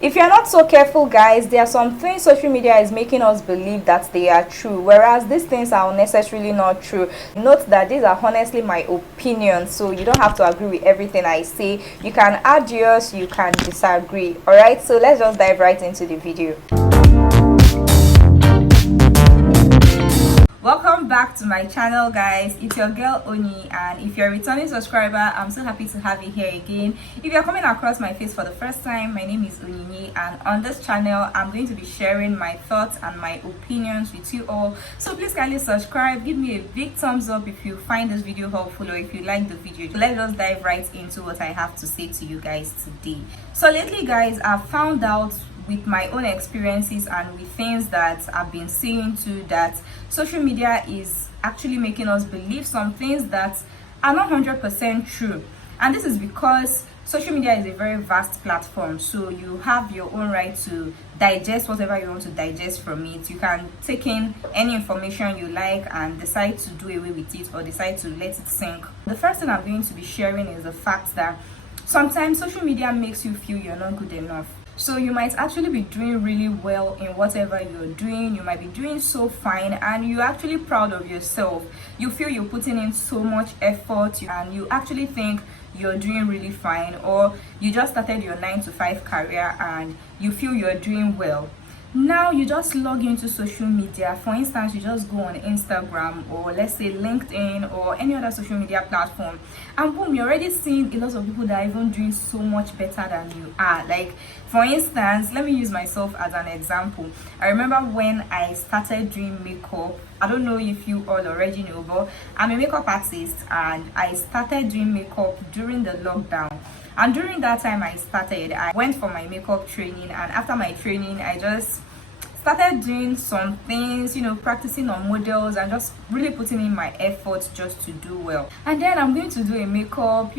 If you're not so careful, guys, there are some things social media is making us believe that they are true, whereas these things are necessarily not true. Note that these are honestly my opinions, so you don't have to agree with everything I say. You can add yours, you can disagree. Alright, so let's just dive right into the video. Welcome back to my channel, guys. It's your girl Oni, and if you're a returning subscriber, I'm so happy to have you here again. If you're coming across my face for the first time, my name is Onyinye, and on this channel I'm going to be sharing my thoughts and my opinions with you all. So please kindly subscribe, give me a big thumbs up if you find this video helpful or if you like the video. Let's just dive right into what I have to say to you guys today. So lately, guys, I've found out with my own experiences and with things that I've been seeing too, that social media is actually making us believe some things that are not 100% true. And this is because social media is a very vast platform, so you have your own right to digest whatever you want to digest from it. You can take in any information you like and decide to do away with it or decide to let it sink. The first thing I'm going to be sharing is the fact that sometimes social media makes you feel you're not good enough. So you might actually be doing really well in whatever you're doing. You might be doing so fine and you're actually proud of yourself. You feel you're putting in so much effort and you actually think you're doing really fine, or you just started your 9-to-5 career and you feel you're doing well. Now you just log into social media. For instance, you just go on Instagram or let's say LinkedIn or any other social media platform, and boom, you're already seeing a lot of people that are even doing so much better than you are. Like, for instance, let me use myself as an example. I remember when I started doing makeup. I don't know if you all already know, but I'm a makeup artist and I started doing makeup during the lockdown. And during that time I went for my makeup training, and after my training I just started doing some things, practicing on models and just really putting in my effort just to do well. And then I'm going to do a makeup,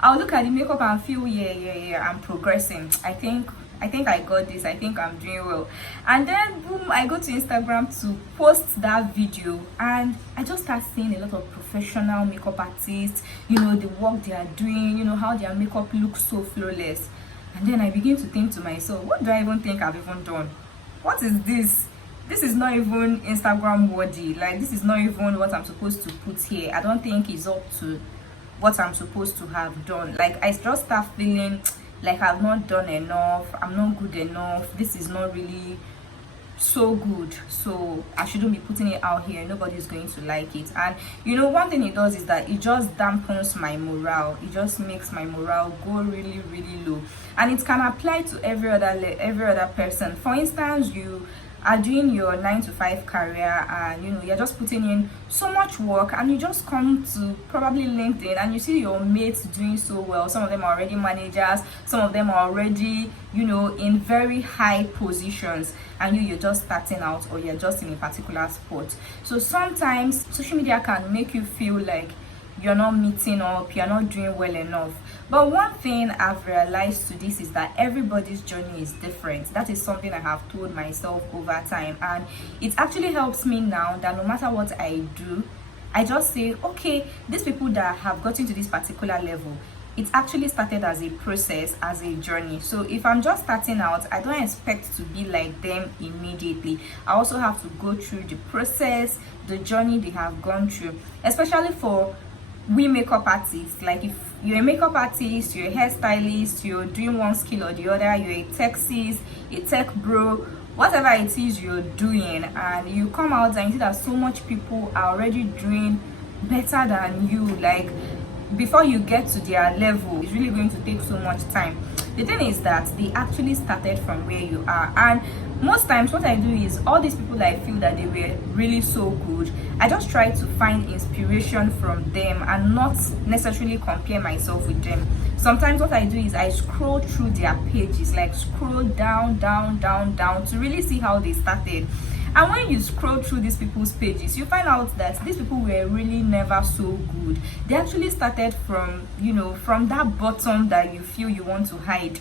I'll look at the makeup and feel yeah, I'm progressing. I think I got this. I think I'm doing well. And then boom, I go to Instagram to post that video and I just start seeing a lot of professional makeup artists, the work they are doing, how their makeup looks so flawless. And then I begin to think to myself, what do I even think I've even done? What is this? This is not even Instagram worthy. Like, this is not even what I'm supposed to put here. I don't think it's up to what I'm supposed to have done. Like, I just start feeling like I've not done enough, I'm not good enough, this is not really so good, so I shouldn't be putting it out here, nobody's going to like it. And one thing it does is that it just dampens my morale. It just makes my morale go really low, and it can apply to every other person. For instance, you are doing your 9-to-5 career and you're just putting in so much work, and you just come to probably LinkedIn and you see your mates doing so well. Some of them are already managers, some of them are already in very high positions, and you're just starting out, or you're just in a particular spot. So sometimes social media can make you feel like you're not meeting up, you're not doing well enough. But one thing I've realized to this is that everybody's journey is different. That is something I have told myself over time, and it actually helps me now that no matter what I do, I just say, okay, these people that have gotten to this particular level, it actually started as a process, as a journey. So if I'm just starting out, I don't expect to be like them immediately. I also have to go through the process, the journey they have gone through, especially for we makeup artists. Like, if you're a makeup artist, you're a hairstylist, you're doing one skill or the other, you're a techist, a tech bro, whatever it is you're doing, and you come out and you see that so much people are already doing better than you, like, before you get to their level, it's really going to take so much time. The thing is that they actually started from where you are, and most times what I do is, all these people that I feel that they were really so good, I just try to find inspiration from them and not necessarily compare myself with them. Sometimes what I do is I scroll through their pages, like scroll down to really see how they started. And when you scroll through these people's pages, you find out that these people were really never so good. They actually started from from that bottom that you feel you want to hide.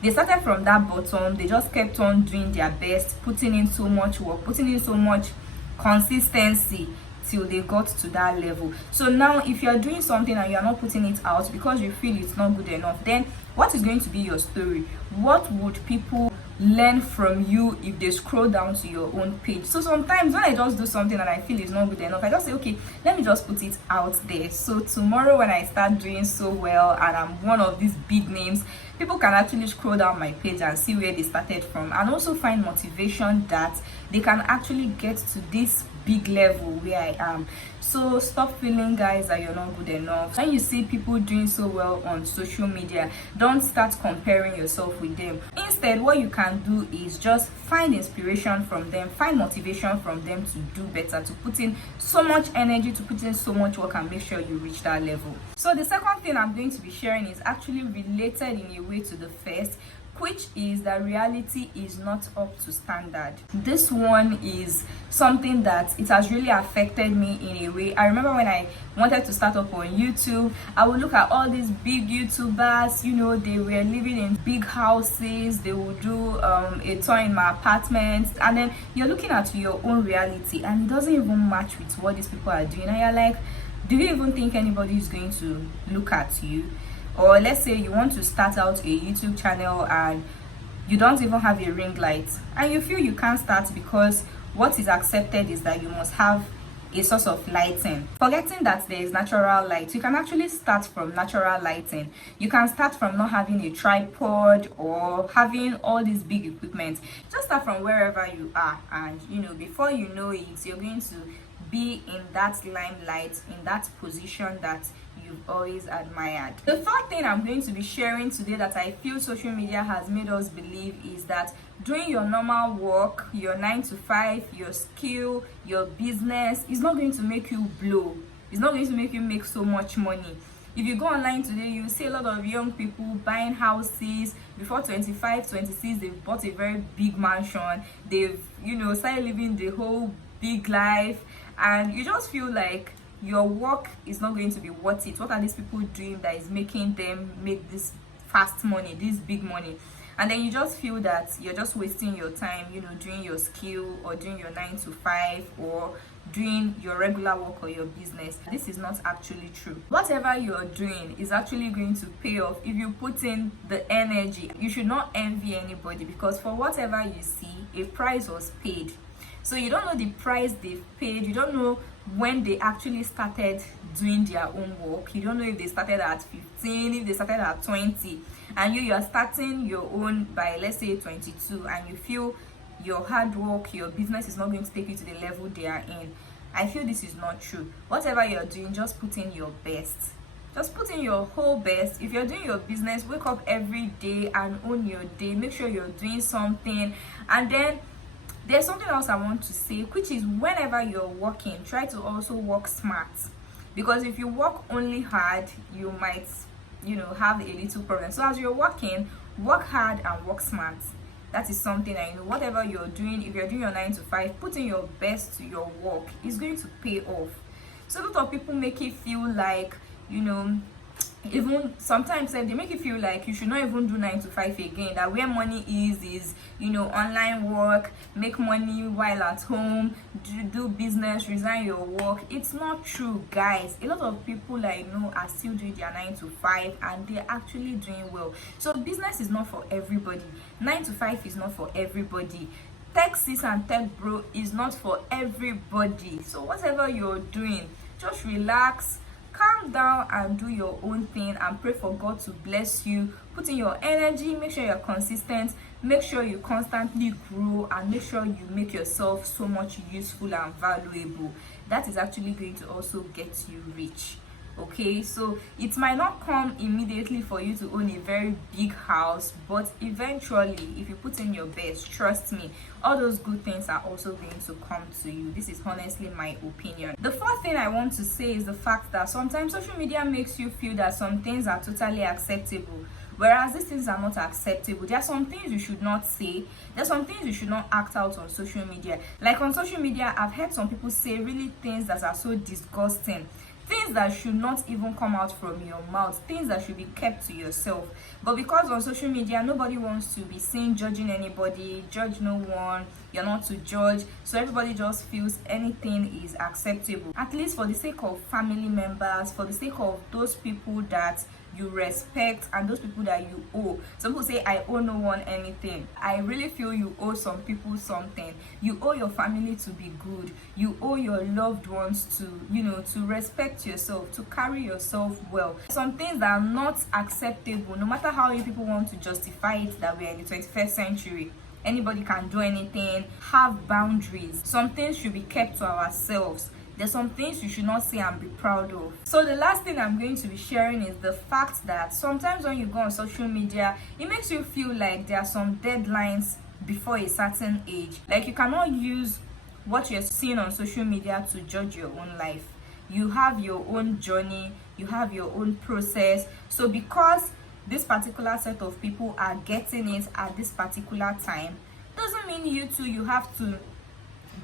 They started from that bottom. They just kept on doing their best, putting in so much work, putting in so much consistency, till they got to that level. So now if you're doing something and you're not putting it out because you feel it's not good enough, then what is going to be your story? What would people learn from you if they scroll down to your own page? So sometimes when I just do something and I feel it's not good enough, I just say, okay, let me just put it out there, so tomorrow when I start doing so well and I'm one of these big names, people can actually scroll down my page and see where they started from, and also find motivation that they can actually get to this big level where I am. So stop feeling, guys, that you're not good enough. When you see people doing so well on social media, don't start comparing yourself with them. Instead, what you can do is just find inspiration from them, find motivation from them to do better, to put in so much energy, to put in so much work, and make sure you reach that level. So the second thing I'm going to be sharing is actually related in a way to the first, which is that reality is not up to standard. This one is something that it has really affected me in a way. I remember when I wanted to start up on YouTube, I would look at all these big YouTubers, you know, they were living in big houses, they would do a tour in my apartment, and then you're looking at your own reality and it doesn't even match with what these people are doing, and you're like, do you even think anybody is going to look at you? Or let's say you want to start out a YouTube channel and you don't even have a ring light and you feel you can't start because what is accepted is that you must have a source of lighting, forgetting that there is natural light. You can actually start from natural lighting. You can start from not having a tripod or having all these big equipment. Just start from wherever you are, and you know, before you know it, you're going to be in that limelight, in that position that you've always admired. The third thing I'm going to be sharing today that I feel social media has made us believe is that doing your normal work, your 9 to 5, your skill, your business is not going to make you blow. It's not going to make you make so much money. If you go online today, you see a lot of young people buying houses. Before 25, 26, they've bought a very big mansion. They've, you know, started living the whole big life, and you just feel like your work is not going to be worth it. What are these people doing that is making them make this fast money, this big money? And then you just feel that you're just wasting your time, you know, doing your skill or doing your 9 to 5 or doing your regular work or your business. This is not actually true. Whatever you're doing is actually going to pay off if you put in the energy. You should not envy anybody, because for whatever you see, a price was paid. So you don't know the price they've paid. You don't know when they actually started doing their own work. You don't know if they started at 15, if they started at 20, and you're starting your own by, let's say, 22, and you feel your hard work, your business is not going to take you to the level they are in. I feel this is not true. Whatever you're doing, just put in your best. Just put in your whole best. If you're doing your business, wake up every day and own your day. Make sure you're doing something. And then there's something else I want to say, which is whenever you're working, try to also work smart. Because if you work only hard, you might, you know, have a little problem. So as you're working, work hard and work smart. That is something I know. Whatever you're doing, if you're doing your 9 to 5, put in your best to your work. It's going to pay off. So a lot of people make it feel like, you know, even sometimes they make you feel like you should not even do 9 to 5 again, that where money is, you know, online work, make money while at home, do business, resign your work. It's not true, guys. A lot of people I know are still doing their 9 to 5 and they're actually doing well. So business is not for everybody. 9 to 5 is not for everybody. Tech sis and tech bro is not for everybody. So whatever you're doing, just relax, calm down and do your own thing, and pray for God to bless you. Put in your energy, make sure you're consistent, make sure you constantly grow, and make sure you make yourself so much useful and valuable. That is actually going to also get you rich. Okay, so it might not come immediately for you to own a very big house, but eventually, if you put in your best, trust me, all those good things are also going to come to you. This is honestly my opinion. The fourth thing I want to say is the fact that sometimes social media makes you feel that some things are totally acceptable, whereas these things are not acceptable. There are some things you should not say. There are some things you should not act out on social media. Like on social media, I've heard some people say really things that are so disgusting, things that should not even come out from your mouth, things that should be kept to yourself. But because on social media nobody wants to be seen judging anybody, judge no one, you're not to judge, so everybody just feels anything is acceptable. At least for the sake of family members, for the sake of those people that you respect and those people that you owe. Some people say I owe no one anything. I really feel you owe some people something. You owe your family to be good. You owe your loved ones to, to respect yourself, to carry yourself well. Some things that are not acceptable, no matter how you people want to justify it that we are in the 21st century. Anybody can do anything. Have boundaries. Some things should be kept to ourselves. There's some things you should not say and be proud of. So the last thing I'm going to be sharing is the fact that sometimes when you go on social media, it makes you feel like there are some deadlines before a certain age. Like you cannot use what you're seeing on social media to judge your own life. You have your own journey, you have your own process. So because this particular set of people are getting it at this particular time, doesn't mean you have to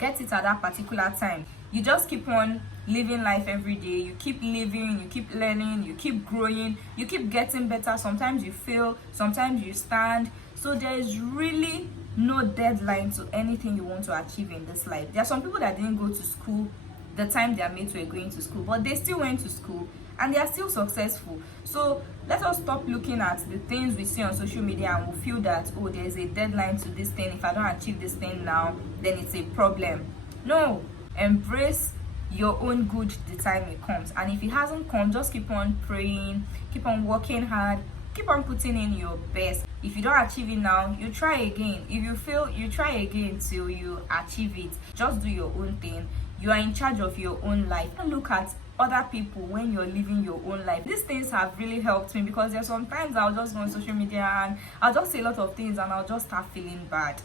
get it at that particular time. You just keep on living life every day. You keep living, you keep learning, you keep growing, you keep getting better. Sometimes you fail, sometimes you stand. So there is really no deadline to anything you want to achieve in this life. There are some people that didn't go to school the time their mates were going to school, but they still went to school and they are still successful. So let us stop looking at the things we see on social media and we feel that, oh, there's a deadline to this thing. If I don't achieve this thing now, then it's a problem. No, embrace your own good the time it comes. And if it hasn't come, just keep on praying, keep on working hard, keep on putting in your best. If you don't achieve it now, you try again. If you fail, you try again till you achieve it. Just do your own thing. You are in charge of your own life. Don't look at other people when you're living your own life. These things have really helped me because there's sometimes I'll just go on social media and I'll just say a lot of things and I'll just start feeling bad.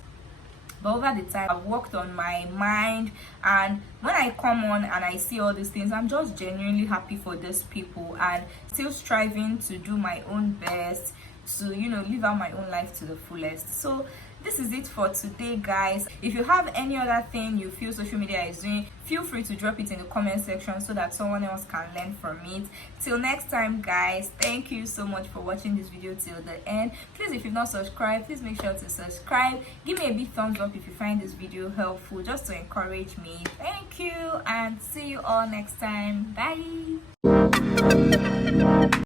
But over the time, I've worked on my mind, and when I come on and I see all these things, I'm just genuinely happy for these people and still striving to do my own best to, live out my own life to the fullest. So this is it for today, guys. If you have any other thing you feel social media is doing, feel free to drop it in the comment section so that someone else can learn from it. Till next time, guys, thank you so much for watching this video till the end. Please, if you've not subscribed, please make sure to subscribe. Give me a big thumbs up if you find this video helpful, just to encourage me. Thank you and see you all next time. Bye.